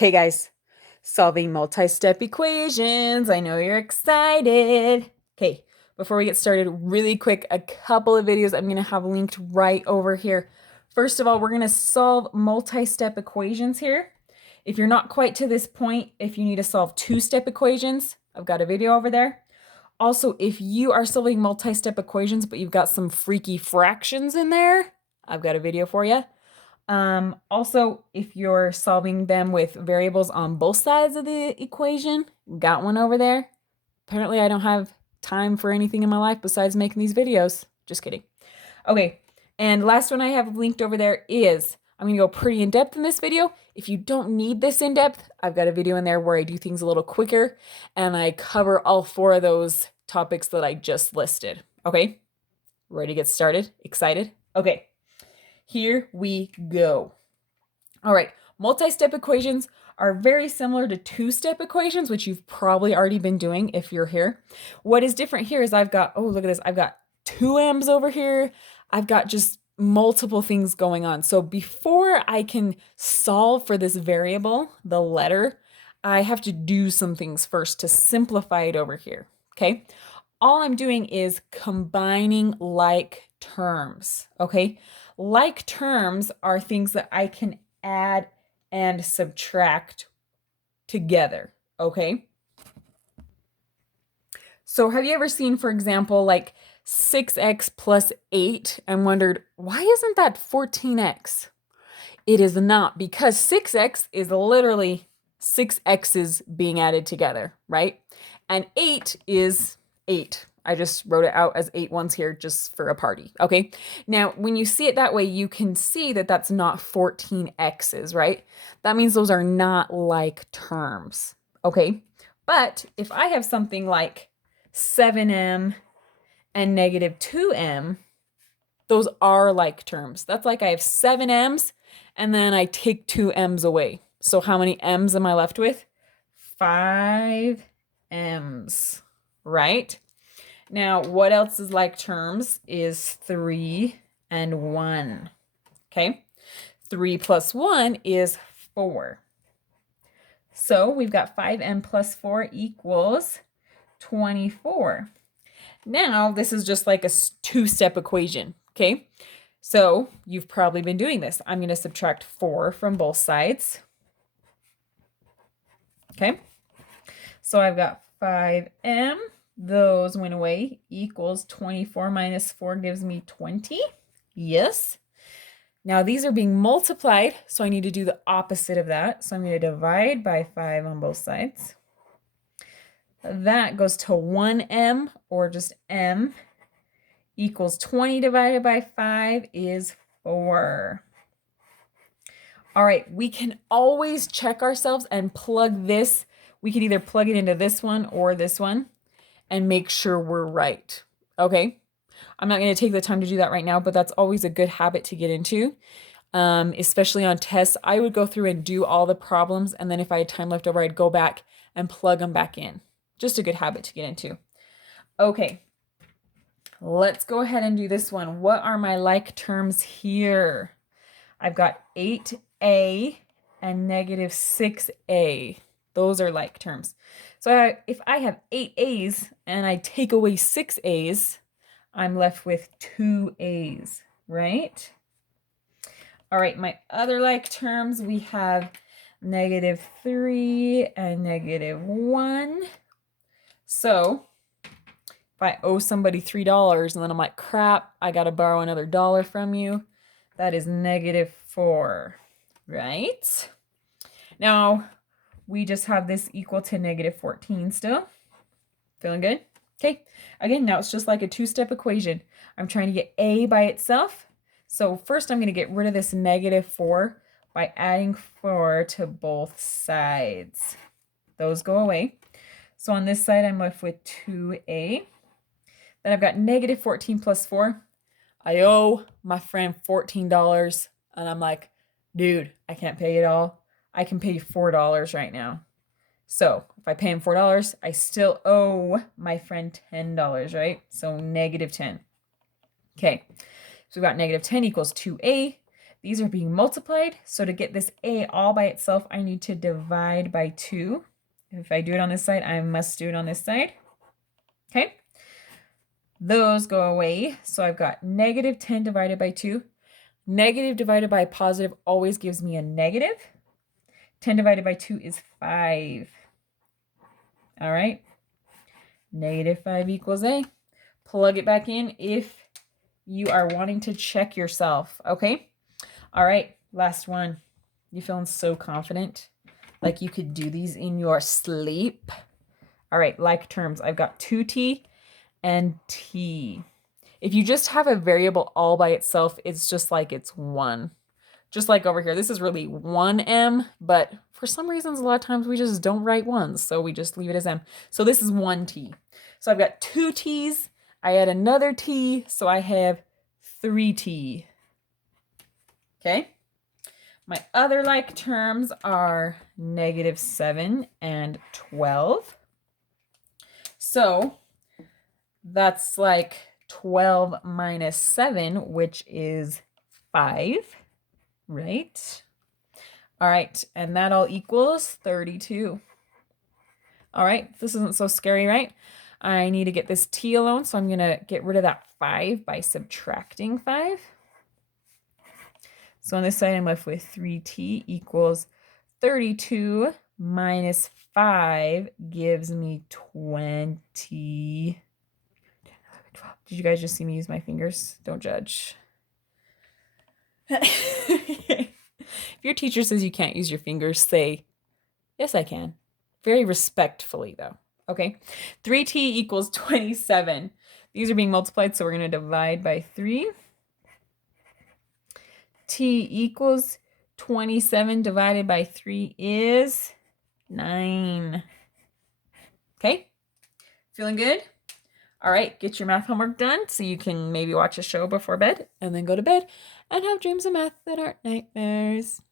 Okay, guys, solving multi-step equations. I know you're excited. Okay, before we get started, really quick, a couple of videos I'm going to have linked right over here. First of all, we're going to solve multi-step equations here. If you're not quite to this point, if you need to solve two-step equations, I've got a video over there. Also, if you are solving multi-step equations, but you've got some freaky fractions in there, I've got a video for you. Also, if you're solving them with variables on both sides of the equation, got one over there. Apparently, I don't have time for anything in my life besides making these videos. Just kidding. Okay, and last one I have linked over there is, I'm going to go pretty in-depth in this video. If you don't need this in-depth, I've got a video in there where I do things a little quicker, and I cover all four of those topics that I just listed. Okay, ready to get started? Excited? Okay. Here we go. All right, multi-step equations are very similar to two-step equations, which you've probably already been doing if you're here. What is different here is I've got, oh, look at this. I've got two m's over here. I've got just multiple things going on. So before I can solve for this variable, the letter, I have to do some things first to simplify it over here, okay? All I'm doing is combining like terms, okay? Like terms are things that I can add and subtract together, okay? So have you ever seen, for example, like 6x plus 8 and wondered, why isn't that 14x? It is not, because 6x is literally 6 x's being added together, right? And 8 is 8. I just wrote it out as 8 ones here just for a party, okay? Now, when you see it that way, you can see that that's not 14 x's, right? That means those are not like terms, okay? But if I have something like 7m and negative 2m, those are like terms. That's like I have 7 m's and then I take 2 m's away. So how many m's am I left with? 5 m's, right? Now, what else is like terms is 3 and 1, okay? 3 plus 1 is 4. So we've got 5m plus 4 equals 24. Now, this is just like a two-step equation, okay? So you've probably been doing this. I'm going to subtract 4 from both sides, okay? So I've got 5m. Those went away, equals 24 minus 4 gives me 20. Yes. Now these are being multiplied, so I need to do the opposite of that. So I'm going to divide by 5 on both sides. That goes to 1m, or just m, equals 20 divided by 5 is 4. All right, we can always check ourselves and plug this. We can either plug it into this one or this one and make sure we're right, okay? I'm not going to take the time to do that right now, but that's always a good habit to get into, especially on tests. I would go through and do all the problems, and then if I had time left over, I'd go back and plug them back in. Just a good habit to get into. Okay, let's go ahead and do this one. What are my like terms here? I've got 8a and negative 6a. Those are like terms. So if I have 8 A's and I take away 6 A's, I'm left with 2 A's, right? All right, my other like terms, we have negative 3 and negative 1. So if I owe somebody $3 and then I'm like, crap, I got to borrow another $1 from you, that is negative 4, right? Now, we just have this equal to negative 14 still. Feeling good? Okay. Again, now it's just like a two-step equation. I'm trying to get a by itself. So first I'm going to get rid of this negative 4 by adding 4 to both sides. Those go away. So on this side, I'm left with 2a. Then I've got negative 14 plus 4. I owe my friend $14. And I'm like, dude, I can't pay it all. I can pay $4 right now. So if I pay him $4, I still owe my friend $10, right? So negative 10. Okay, so we've got negative 10 equals 2a. These are being multiplied. So to get this a all by itself, I need to divide by 2. If I do it on this side, I must do it on this side. Okay. Those go away. So I've got negative 10 divided by 2. Negative divided by positive always gives me a negative. 10 divided by 2 is 5. All right. Negative 5 equals a. Plug it back in if you are wanting to check yourself. Okay. All right. Last one. You feeling so confident? Like you could do these in your sleep? All right. Like terms. I've got 2t and t. If you just have a variable all by itself, it's just like it's 1. Just like over here, this is really 1m, but for some reasons, a lot of times we just don't write 1s, so we just leave it as m. So this is 1t. So I've got 2 t's. I add another t, so I have 3t. Okay. My other like terms are negative 7 and 12. So that's like 12 minus 7, which is 5, right? All right, and that all equals 32. All right, this isn't so scary, right? I need to get this t alone, so I'm going to get rid of that 5 by subtracting 5. So on this side, I'm left with 3t equals 32 minus 5 gives me 20. Did you guys just see me use my fingers? Don't judge. If your teacher says you can't use your fingers, say, yes, I can. Very respectfully, though. Okay. 3t equals 27. These are being multiplied, so we're going to divide by 3. T equals 27 divided by 3 is 9. Okay. Feeling good? All right, get your math homework done so you can maybe watch a show before bed and then go to bed and have dreams of math that aren't nightmares.